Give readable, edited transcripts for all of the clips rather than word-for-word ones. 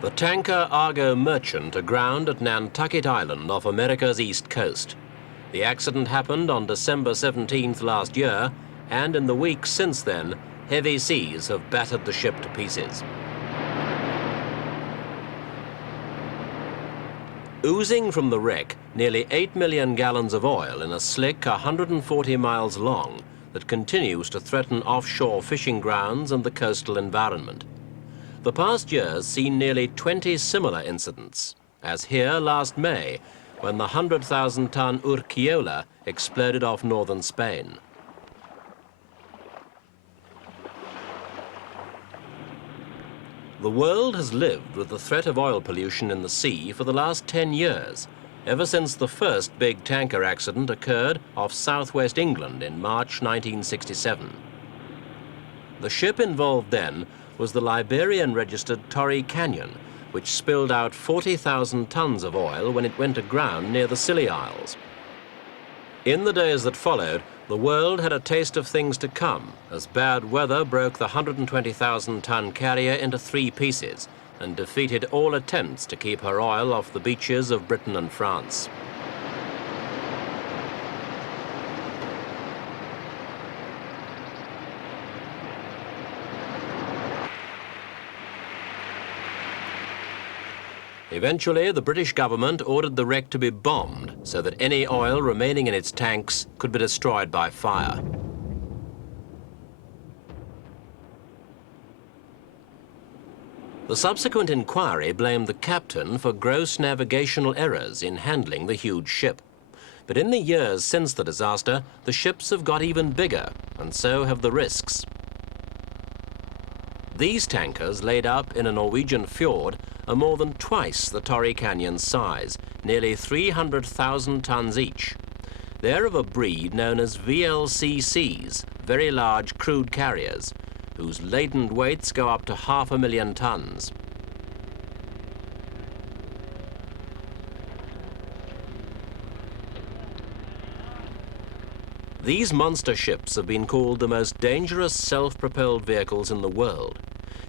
The tanker Argo Merchant aground at Nantucket Island off America's east coast. The accident happened on December 17th last year, and in the weeks since then, heavy seas have battered the ship to pieces. Oozing from the wreck, nearly 8 million gallons of oil in a slick 140 miles long that continues to threaten offshore fishing grounds and the coastal environment. The past year's seen nearly 20 similar incidents, as here last May, when the 100,000-ton Urquiola exploded off northern Spain. The world has lived with the threat of oil pollution in the sea for the last 10 years, ever since the first big tanker accident occurred off southwest England in March 1967. The ship involved then was the Liberian-registered Torrey Canyon, which spilled out 40,000 tons of oil when it went aground near the Scilly Isles. In the days that followed, the world had a taste of things to come, as bad weather broke the 120,000-ton carrier into 3 pieces and defeated all attempts to keep her oil off the beaches of Britain and France. Eventually, the British government ordered the wreck to be bombed so that any oil remaining in its tanks could be destroyed by fire. The subsequent inquiry blamed the captain for gross navigational errors in handling the huge ship. But in the years since the disaster, the ships have got even bigger, and so have the risks. These tankers, laid up in a Norwegian fjord, are more than twice the Torrey Canyon's size, nearly 300,000 tons each. They're of a breed known as VLCCs, very large crude carriers, whose latent weights go up to 500,000 tons. These monster ships have been called the most dangerous self-propelled vehicles in the world.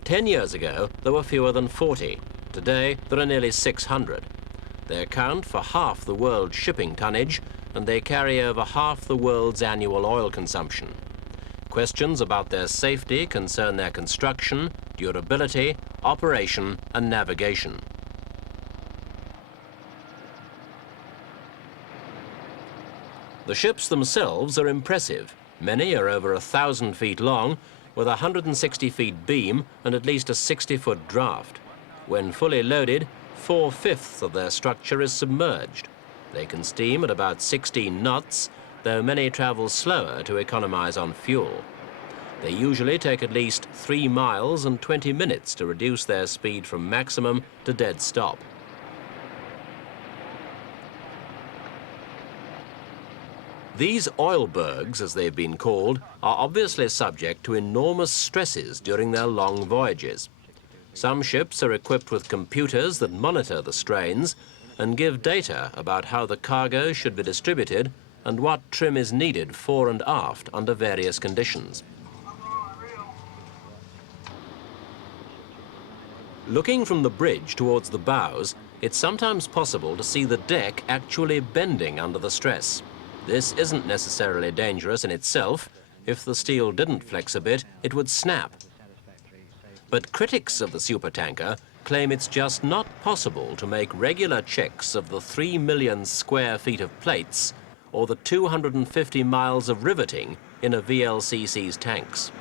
10 years ago, there were fewer than 40. Today, there are nearly 600. They account for half the world's shipping tonnage, and they carry over half the world's annual oil consumption. Questions about their safety concern their construction, durability, operation, and navigation. The ships themselves are impressive. Many are over 1,000 feet long, with a 160 feet beam and at least a 60-foot draft. When fully loaded, 4/5 of their structure is submerged. They can steam at about 16 knots, though many travel slower to economize on fuel. They usually take at least 3 miles and 20 minutes to reduce their speed from maximum to dead stop. These oilbergs, as they've been called, are obviously subject to enormous stresses during their long voyages. Some ships are equipped with computers that monitor the strains and give data about how the cargo should be distributed and what trim is needed fore and aft under various conditions. Looking from the bridge towards the bows, it's sometimes possible to see the deck actually bending under the stress. This isn't necessarily dangerous in itself. If the steel didn't flex a bit, it would snap. But critics of the supertanker claim it's just not possible to make regular checks of the 3 million square feet of plates or the 250 miles of riveting in a VLCC's tanks.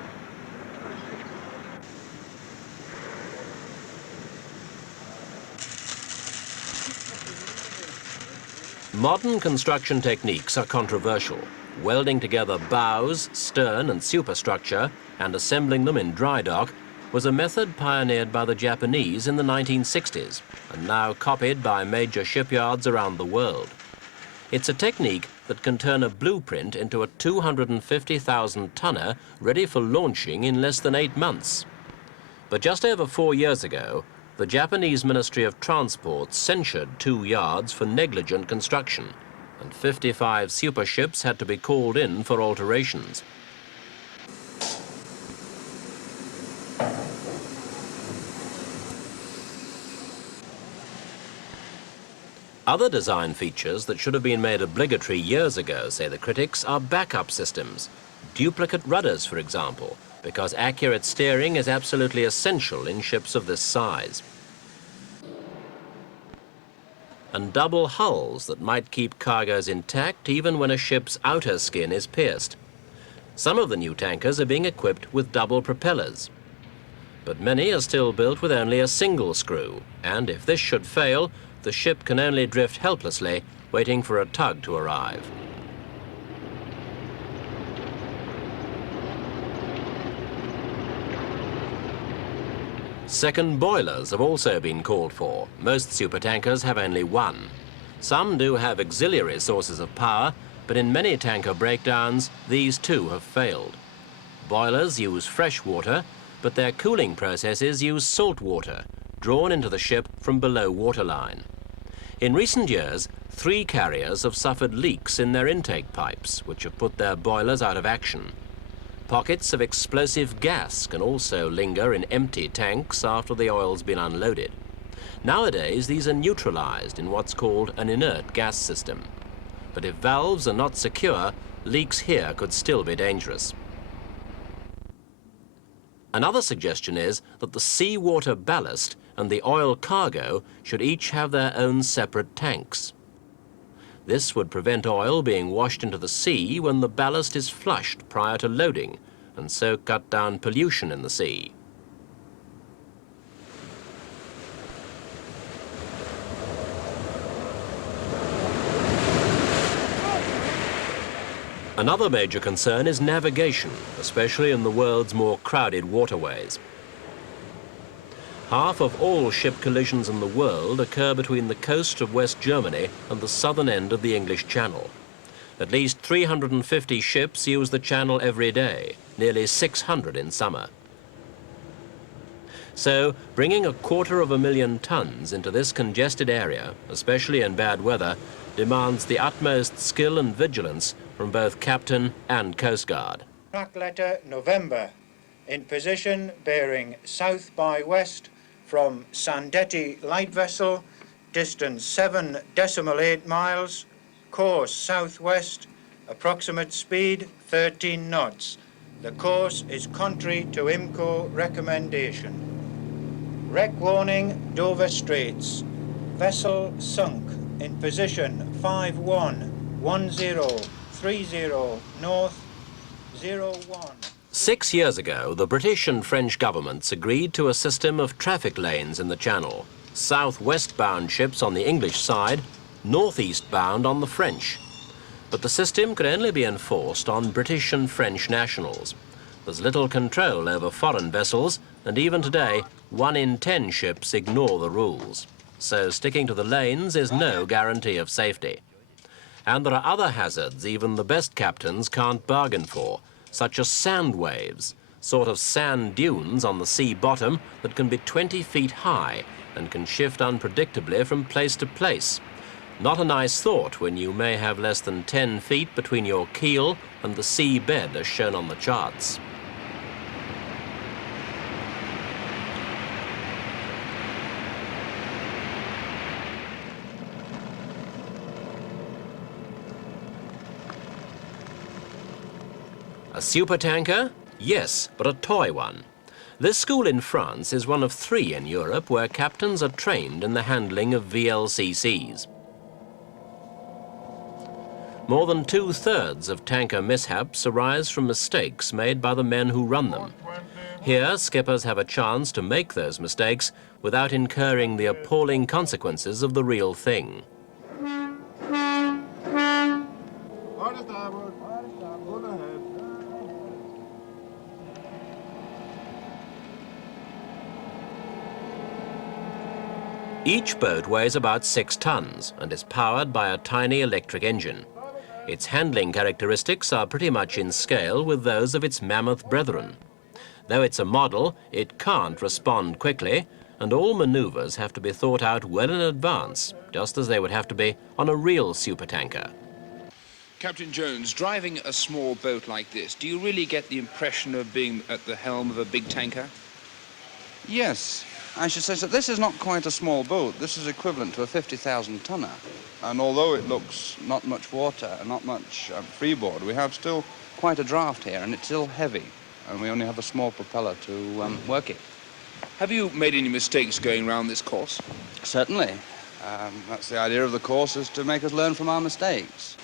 Modern construction techniques are controversial. Welding together bows, stern and superstructure and assembling them in dry dock was a method pioneered by the Japanese in the 1960s and now copied by major shipyards around the world. It's a technique that can turn a blueprint into a 250,000-tonner ready for launching in less than 8 months. But just over 4 years ago, the Japanese Ministry of Transport censured 2 yards for negligent construction, and 55 superships had to be called in for alterations. Other design features that should have been made obligatory years ago, say the critics, are backup systems. Duplicate rudders, for example, because accurate steering is absolutely essential in ships of this size. And double hulls that might keep cargoes intact even when a ship's outer skin is pierced. Some of the new tankers are being equipped with double propellers. But many are still built with only a single screw, and if this should fail, the ship can only drift helplessly, waiting for a tug to arrive. Second boilers have also been called for. Most supertankers have only one. Some do have auxiliary sources of power, but in many tanker breakdowns, these too have failed. Boilers use fresh water, but their cooling processes use salt water, drawn into the ship from below waterline. In recent years, 3 carriers have suffered leaks in their intake pipes, which have put their boilers out of action. Pockets of explosive gas can also linger in empty tanks after the oil's been unloaded. Nowadays, these are neutralized in what's called an inert gas system. But if valves are not secure, leaks here could still be dangerous. Another suggestion is that the seawater ballast and the oil cargo should each have their own separate tanks. This would prevent oil being washed into the sea when the ballast is flushed prior to loading, and so cut down pollution in the sea. Another major concern is navigation, especially in the world's more crowded waterways. Half of all ship collisions in the world occur between the coast of West Germany and the southern end of the English Channel. At least 350 ships use the channel every day, nearly 600 in summer. So, bringing 250,000 tons into this congested area, especially in bad weather, demands the utmost skill and vigilance from both captain and Coast Guard. Track letter November, in position bearing south by west from Sandetti light vessel, distance 7.8 miles, course southwest, approximate speed 13 knots. The course is contrary to IMCO recommendation. Wreck warning, Dover Straits. Vessel sunk in position 511030 north 01. 6 years ago, the British and French governments agreed to a system of traffic lanes in the Channel. South-west-bound ships on the English side, northeast-bound on the French. But the system could only be enforced on British and French nationals. There's little control over foreign vessels, and even today, 1 in 10 ships ignore the rules. So sticking to the lanes is no guarantee of safety. And there are other hazards even the best captains can't bargain for, such as sand waves, sort of sand dunes on the sea bottom that can be 20 feet high and can shift unpredictably from place to place. Not a nice thought when you may have less than 10 feet between your keel and the sea bed as shown on the charts. A supertanker? Yes, but a toy one. This school in France is one of 3 in Europe where captains are trained in the handling of VLCCs. More than 2/3 of tanker mishaps arise from mistakes made by the men who run them. Here, skippers have a chance to make those mistakes without incurring the appalling consequences of the real thing. Each boat weighs about 6 tons and is powered by a tiny electric engine. Its handling characteristics are pretty much in scale with those of its mammoth brethren. Though it's a model, it can't respond quickly, and all maneuvers have to be thought out well in advance, just as they would have to be on a real supertanker. Captain Jones, driving a small boat like this, do you really get the impression of being at the helm of a big tanker? Yes, I should say that this is not quite a small boat. This is equivalent to a 50,000 tonner. And although it looks not much water and not much freeboard, we have still quite a draft here, and it's still heavy. And we only have a small propeller to work it. Have you made any mistakes going around this course? Certainly. That's the idea of the course, is to make us learn from our mistakes.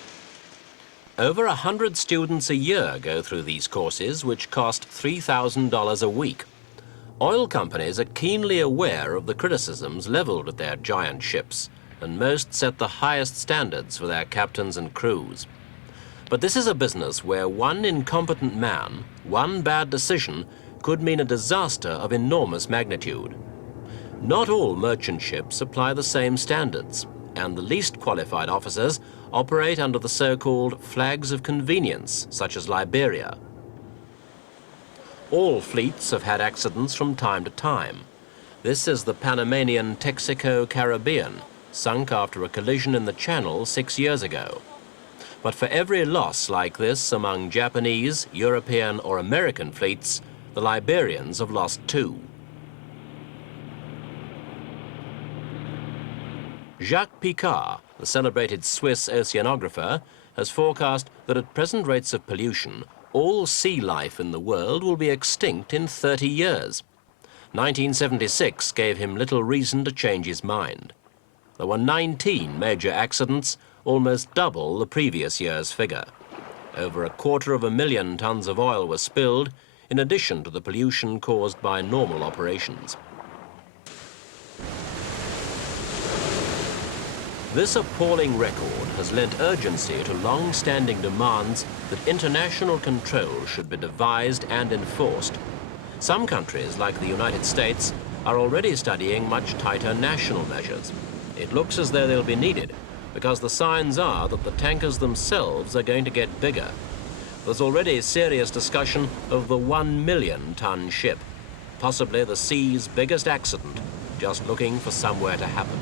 Over 100 students a year go through these courses, which cost $3,000 a week. Oil companies are keenly aware of the criticisms leveled at their giant ships, and most set the highest standards for their captains and crews. But this is a business where one incompetent man, one bad decision, could mean a disaster of enormous magnitude. Not all merchant ships apply the same standards, and the least qualified officers operate under the so-called flags of convenience, such as Liberia. All fleets have had accidents from time to time. This is the Panamanian Texaco Caribbean, sunk after a collision in the Channel 6 years ago. But for every loss like this among Japanese, European or American fleets, the Liberians have lost 2. Jacques Picard, the celebrated Swiss oceanographer, has forecast that at present rates of pollution, all sea life in the world will be extinct in 30 years. 1976 gave him little reason to change his mind. There were 19 major accidents, almost double the previous year's figure. Over 250,000 tons of oil were spilled, in addition to the pollution caused by normal operations. This appalling record has lent urgency to long-standing demands that international control should be devised and enforced. Some countries, like the United States, are already studying much tighter national measures. It looks as though they'll be needed, because the signs are that the tankers themselves are going to get bigger. There's already serious discussion of the 1-million-ton ship, possibly the sea's biggest accident, just looking for somewhere to happen.